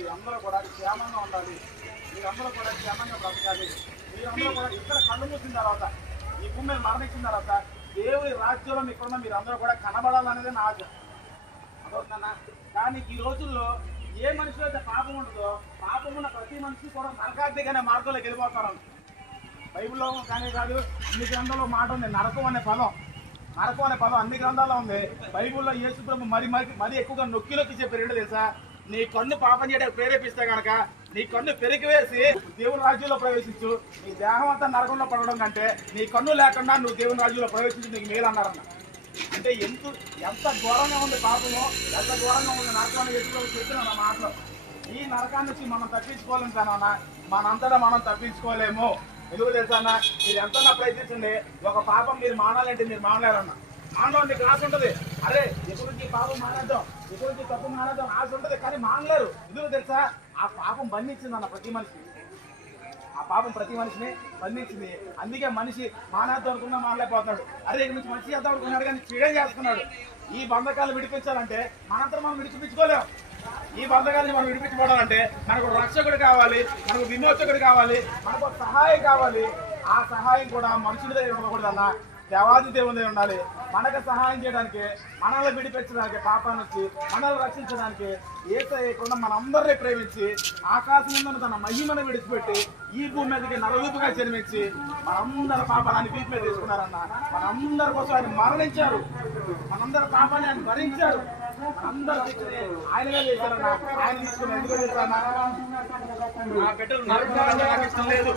మీరందరూ కూడా క్షేమంగా ఉండాలి, మీరందరూ కూడా క్షేమంగా బ్రతకాలి, మీరందరూ కూడా ఇక్కడ కళ్ళు మూసిన తర్వాత ఈ భూమి మీద మరణించిన తర్వాత దేవుడి రాజ్యంలో మీకున్న మీరందరూ కూడా కనబడాలనేది నా ఆశ. అదవుతుందన్నా. కానీ ఈ రోజుల్లో ఏ మనిషిలో అయితే పాపం ఉంటుందో పాపం ఉన్న ప్రతి మనిషి కూడా నరకాగ్నిగానే మార్గంలోకి వెళ్ళిపోతారు. బైబిల్లో కానీ కాదు, అన్ని గ్రంథాల్లో మాట ఉంది నరకం అనే పదం. నరకం అనే పదం అన్ని గ్రంథాల్లో ఉంది. బైబిల్లో యేసు ప్రభు మరి ఎక్కువగా నొక్కి చెప్పారు. ఏంటో తెలుసా? నీ కన్ను పాపం చేయడానికి ప్రేరేపిస్తే కనుక నీ కన్ను పెరిగివేసి దేవుని రాజ్యంలో ప్రవేశించు. నీ దేహం అంతా నరకంలో పడడం కంటే నీ కన్ను లేకుండా నువ్వు దేవుని రాజ్యంలో ప్రవేశించి నీకు మేలు అన్నారన్న. అంటే ఎంత ఘోరంగా ఉంది పాపము, ఎంత ఘోరంగా ఉంది నరకాన్ని ఎదురు చెప్తున్నాను ఆ మాటలో. ఈ నరకాన్ని నుంచి మనం తప్పించుకోలేము కానన్నా, మనంతటా మనం తప్పించుకోలేము. ఎందుకు తెలుసా అన్న? మీరు ఎంతన్నా ప్రయత్నించండి, ఒక పాపం మీరు మానాలంటే మీరు మానలేరన్న. మానడం నీకు ఆశ ఉంటుంది. అరే ఎప్పుడు నుంచి పాపం మానేద్దాం, ఎప్పుడు నుంచి తప్పు మానేద్దాం ఆశ ఉంటుంది, కానీ మానలేరు. ఎందుకు తెలుసా? ఆ పాపం బంధించింది అన్న ప్రతి మనిషిని. ఆ పాపం ప్రతి మనిషిని బంధించింది. అందుకే మనిషి మానేద్దాం అనుకున్నా మానలేకపోతున్నాడు. అరే ఇక నుంచి మంచి చేద్దాం అనుకున్నాడు కానీ చెడే చేస్తున్నాడు. ఈ బంధకాలు విడిపించాలంటే మనంతా మనం విడిపించుకోలేం. ఈ బంధకాలని మనం విడిపించుకోవాలంటే మనకు రక్షకుడు కావాలి, మనకు విమోచకుడు కావాలి, మనకు సహాయం కావాలి. ఆ సహాయం కూడా మనుషుల దగ్గర ఉండకూడదన్న, దేవాది దేవుని ఉండాలి. మనకు సహాయం చేయడానికి, మనల్ని విడిపించడానికి, పాపం నుంచి మనల్ని రక్షించడానికి ఏసయ్యకుండా మనందరినీ ప్రేమించి ఆకాశం ముందు తన మహిమను విడిచిపెట్టి ఈ భూమి మీదకి నరరూపుగా జన్మించి మనందరి పాపాన్ని వీటి మీద తీసుకున్నారన్న. మనందరి కోసం ఆయన మరణించారు, మనందరి పాపాన్ని ఆయన భరించారు, మనందరూ ఆయనగా చేశారన్న. ఆయన తీసుకుని ఎందుకు చేశారన్న? నా బిడ్డలు నరకడానికి నాకు ఇష్టం లేదు.